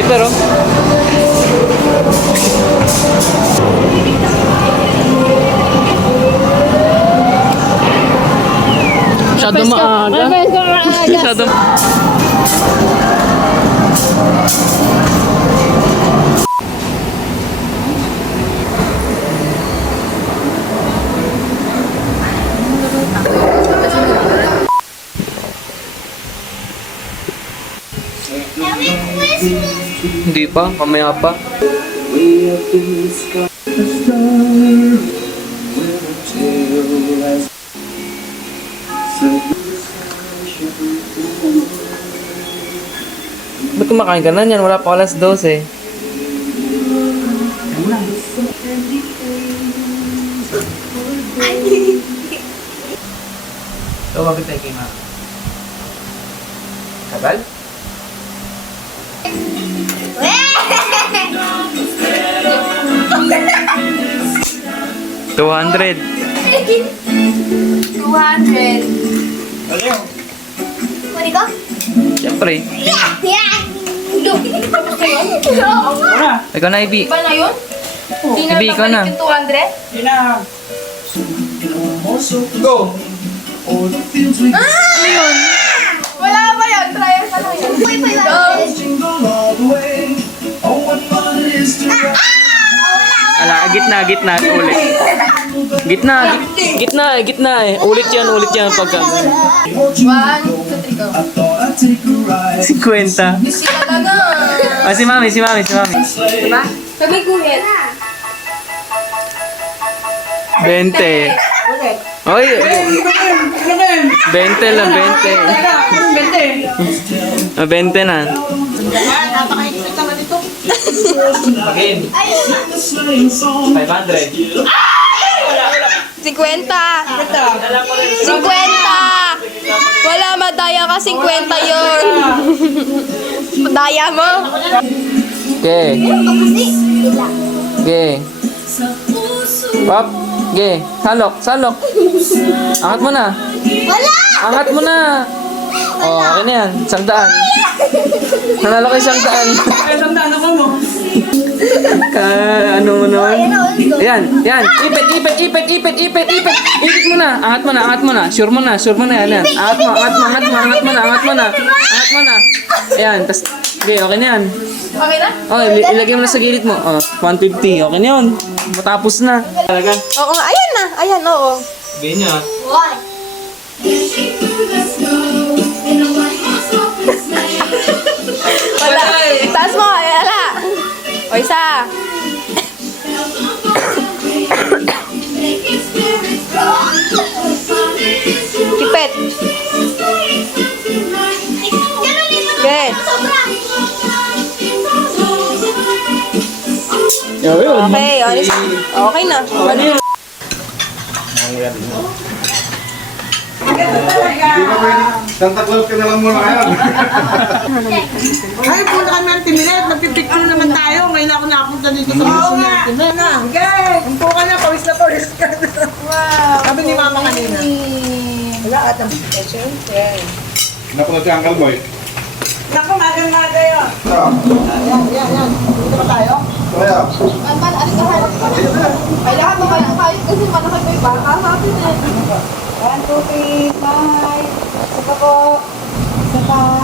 Paper, oh. Masyado maaga. Masyado. Hindi pa, mamaya pa. Ba't kumakain ka na yan? Wala pa alas 12. So, bakit tayo kayo Kabal? $200. 200. Pwede ko? Siyempre. Ikaw na, Ibi. Ba na yun? Hindi na Ibi, ikaw na. yung 200? Go! Wala ba yan? Trial ka lang yun. Uy, 500. Ala, gitna, ulit. Gitna eh. Ulit yan pagka. 1, 2, 3, go. 50. Busy talaga. Ah, si Mami. Diba? Pag may guhit. 20. Okay. Oy, 20 lang, 20. 20 na. Napaka-expect naman ito. Again. 500. 50! 50! Wala, madaya ka 50 yun. Madaya mo. Okay. Okay. Pop. Okay. Salok. Angat mo na. Wala! Angat mo na. Oh, okay na yan. 100. Nanalo kayo 100. Ay, sandaan ako mo. Ano mo naman? Yan. Ipit. Ipit mo na. Angat mo na. Sure mo na yan. Angat mo na. Ayan, tas, okay na yan. Okay na? Oh, ilagay mo na sa gilid mo. Oh, 150. Okay na yun. Matapos na. Talaga. Oo nga, ayan na. Ayan, oo. Ganyan. Why? Wala. Taas mo, ala. O, isa. Kipit. Good. Okay, honest. Okay na. Santa Claus ka na lang muna ngayon. Ay, punta kami ng Timilet. Magpipicture naman tayo. Ngayon ako napunta dito sa Muso ng Timilet. Okay. Umpo ka na. Pawis na. Wow. Sabi ni Mama kanina. Wala at ang siyempre. Napunod si Uncle Boy. Naku, magang-maga yun. Yan. Dito ba tayo? Kaya. Kailangan mo kayo kasi malaki pa yung baka sa atin eh. 1, 2, 3, 5. Isa pa po. Isa pa.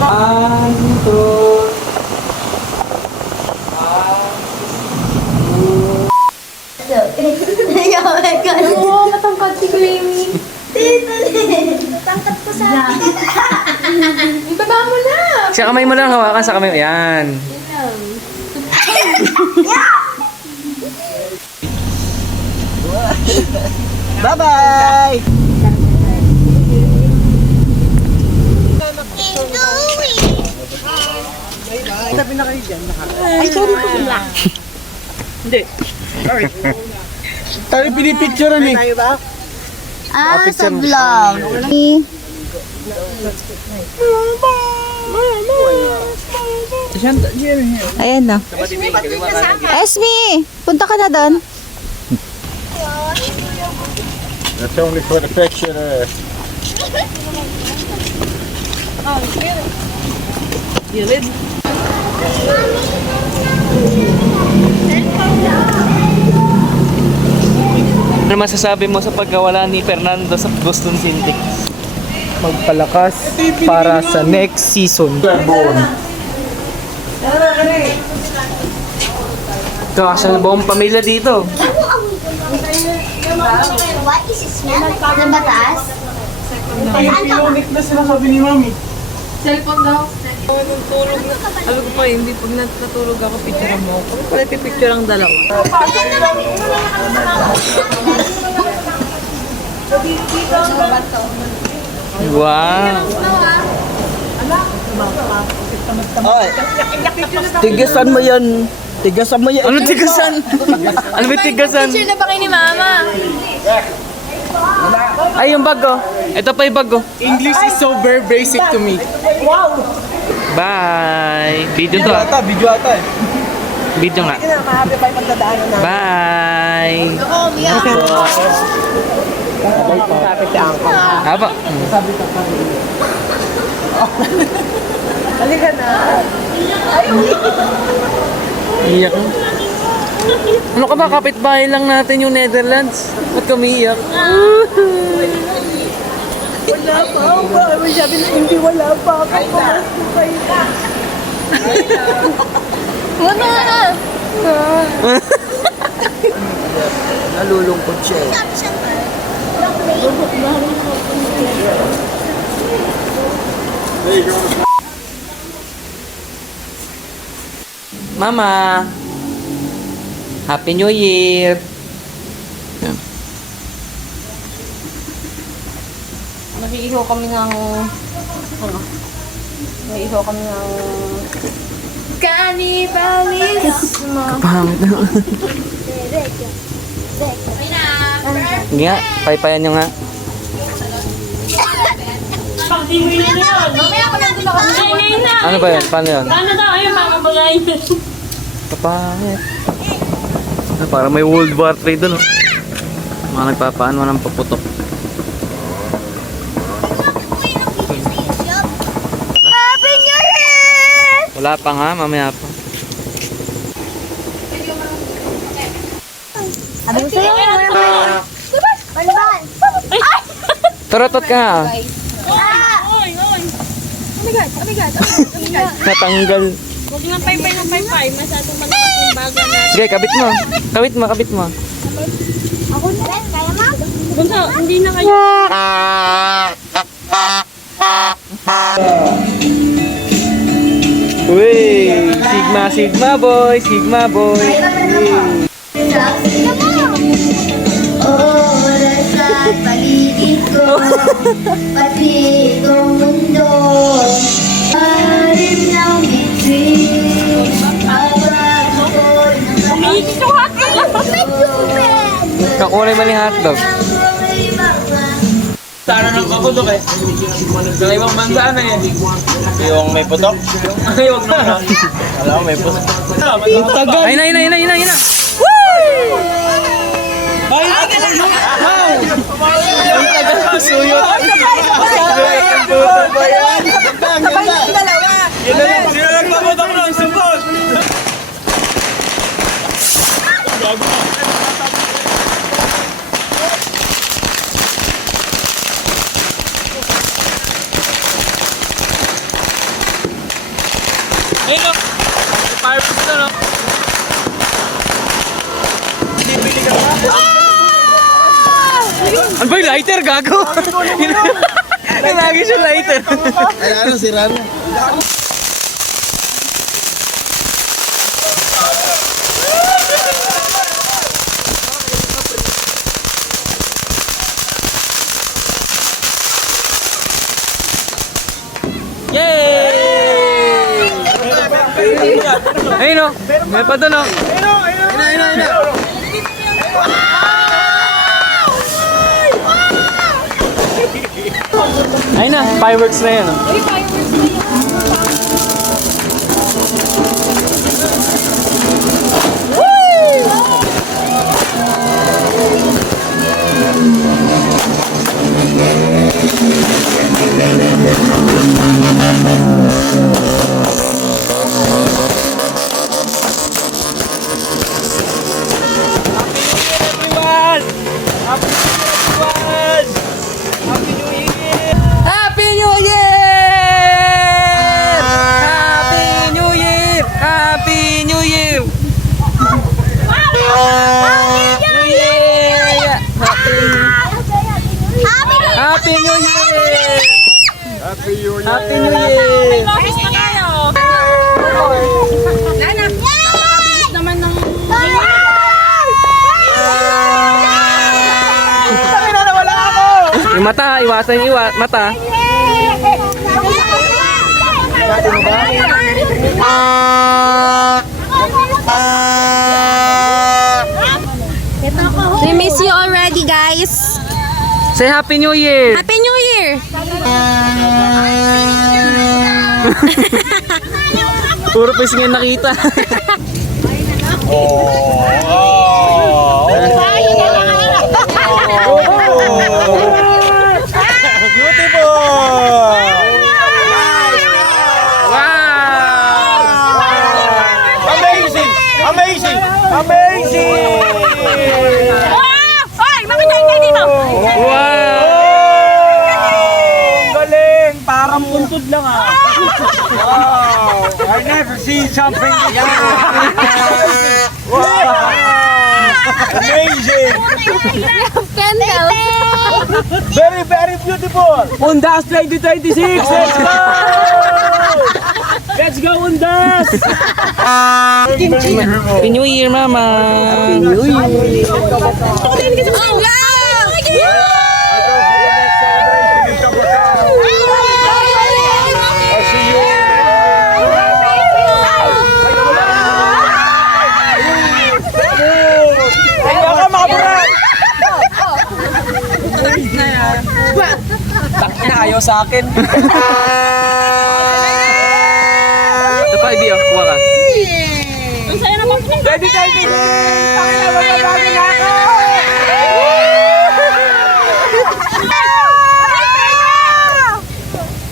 1, 2. Oo, matangkad si Grammy. Tangkat ko sa akin. Ibaba mo na. Sa kamay mo lang, hawakan sa kamay. Ayan. Bye-bye! Sabi na kayo dyan. Ay, sorry po lang. Hindi. Sorry. Tayo pinipicturean eh. Tayo ba? Sa vlog. Ayan na. Esme, punta ka na doon. That's only for the picture. Gilid. Ano masasabi mo sa pagkawala ni Fernando sa Boston Celtics? Magpalakas para sa next season. Kakasya na buong pamilya dito. What is it smell? Na batas? Saan ka ba? na sinasabi ni Mami. Cellphone daw. Sabi ko pa, hindi pag natulog ako, picture mo ako. Pala pipicture ang dalawa. Wow. Ay, tigasan mo yan. Tigasan mo yan. Ano tigasan? Ano ba tigasan? Picture na ba kayo ni Mama? Ay, yung bag ko. Ito pa yung bag ko. English is so very basic to me. Bye. Video to ah. Video ata eh. Video nga. Nakakahabi pa yung pagdadaanan na. Bye. Kapit si Angka. Haba. Halika na. Iyak. Ano ka ba? Kapitbahay lang natin yung Netherlands. Ba't kami iyak? Wala pa ako. Sabi na hindi wala pa ako. Wala na. Nalulungkot siya eh. Mama. Happy New Year. Nakiiho kami ng... Nakiiho kami ng... Cannibalismo. Pangit na. Hindi nga, paypayan nyo nga. Mamaya ko nandun ako. Ano ba yun? Paano yun? Ano daw? Ayun, mamabagay. Kapangit. Ah, parang may World War III doon. Oh. Mga nagpapaan mo ng paputok. Happy New Year! Wala pa nga, mamaya pa. Sabi ko sa'yo, ano ba? Torotot ka nga. Natanggal. Huwag nga pay-pay ng pay-pay. Masyadong malakas yung baga na. Sige, kabit mo. Kabit mo, kabit mo. Ako na. Kaya mo? Bunso, hindi na kayo. Uy! Sigma, Sigma boy! Sigma boy! Oras at paligid ko, pati itong mundo, alim ng bituin, abang ako'y nakapagod. Kakulay ba ni hotdog? Sana ng kaputok eh. Sa ibang bansa na eh. Yung may putok? Ay, huwag na. Alam mo, may putok. Tagal. Ayun na, ayun na, ayun na, ayun na, ayun na! Ay, ang tagal suyot. Sabay ang putok ba yan? Sabay yung dalawa. Sino nagpaputok ng support? Ayun o! May fireworks na no? Bibili ka ba? Ano ba yung lighter, gago? Lagi siya lighter. Ay, ano, sira na. Yay! Ayun o! May pa doon o! Ayun na, fireworks na yan o. Happy New Year! Office na tayo. Nana, nakakabilis naman ng... Sabi na nawala ako! Yung mata, iwasan yung mata. Pati mo ba? We miss you already, guys. Say Happy New Year! Happy New Year! Puro face nga nakita. Wow! Amazing! Amazing! Amazing! Hoy! Makitayin kayo dito! Wow! Galing! Parang puntod lang ah. Wow! I never seen something like that. Wow! Amazing! Candle. Very, very beautiful! Undas 2026! Let's go! Let's go, Undas! Happy New Year, Mama! Happy New Year! Oh, wow! I'll see you. Kaya ka makaburan! Na ayaw sa akin. Ito pa, Ibi, oh. Kuha ka. Ready, ready! Pakita mo na bago na ako!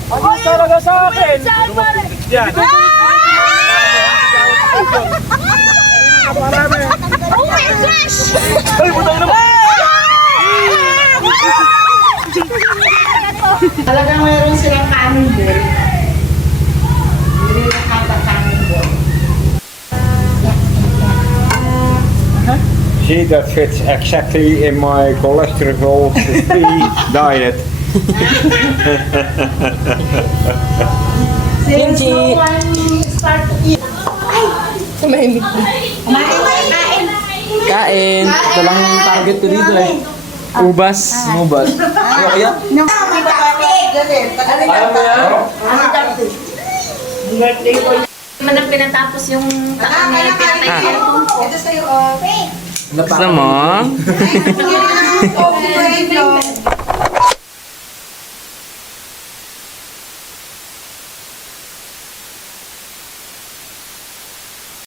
Ang talaga sa akin! Yan! Marami! Oh my gosh! Ay, butang naman! Talagang mayroon silang cannonball. Hindi lang cannonball. See, that fits exactly in my cholesterol-free diet. Since no one start to eat. Kumain. Kain. Ito lang yung target ko dito eh. Ubas. Ubas. Ano kaya? Ayaw mo yan? Man ang pinatapos yung taon na pinatay ko. Gusto mo?